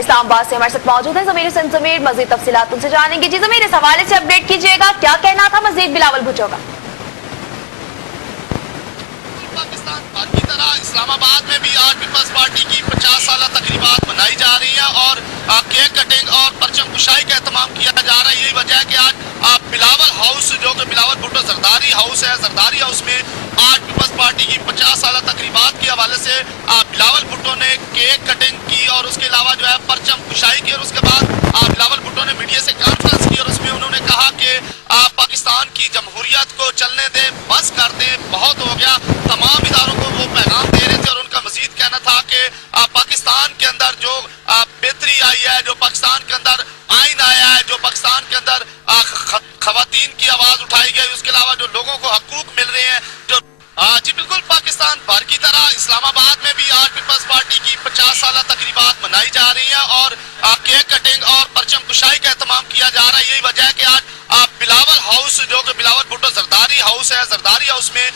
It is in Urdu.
اسلام آباد سے ہمارے ساتھ موجود ہیں ضمیر حسین ضمیر، مزید تفصیلات ان سے جانیں گے۔ جی ضمیر، اس حوالے سے اپڈیٹ کیجیے گا، کیا کہنا تھا مزید بلاول بھٹو کا؟ پاکستان بھر کی طرح اسلام آباد میں بھی آج پیپلز پارٹی کی 50 سالہ تقریبات منائی جا رہی ہیں اور کیک کٹنگ اور پرچم کشائی کا اہتمام کیا جا رہا ہے۔ یہی وجہ ہے کہ آج بلاول ہاؤس، جو کہ بلاول بھٹو زرداری ہاؤس ہے، زرداری ہاؤس میں آج پیپلز پارٹی کی 50 سالہ تقریبات کے حوالے سے بلاول بھٹو نے کیک کٹنگ کی اور اس کے علاوہ جو ہے پرچم کشائی کی، اور اس کے بعد بلاول بھٹو نے میڈیا سے کانفرنس کی اور اس میں انہوں نے کہا کہ پاکستان کی جمہوریت کو چلنے دیں، بس کر دیں، بہت ہو گیا۔ تمام اداروں کو وہ پیغام دے رہے تھے اور ان کا مزید کہنا تھا کہ پاکستان کے اندر جو بہتری آئی ہے، جو پاکستان کے اندر آئین آیا ہے، جو پاکستان کے اندر خواتین کی آواز اٹھائی گئی، اس کے علاوہ جو لوگوں کو حقوق مل رہے ہیں، جو جی بالکل پاکستان بھر کی طرح اسلام آباد میں بھی آج پیپلز پارٹی کی 50 سالہ تقریبات منائی جا رہی ہیں اور کیک کٹنگ اور پرچم کشائی کا اہتمام کیا جا رہا ہے۔ یہی وجہ ہے کہ آج بلاول ہاؤس، جو کہ بلاول بھٹو زرداری ہاؤس ہے، زرداری ہاؤس میں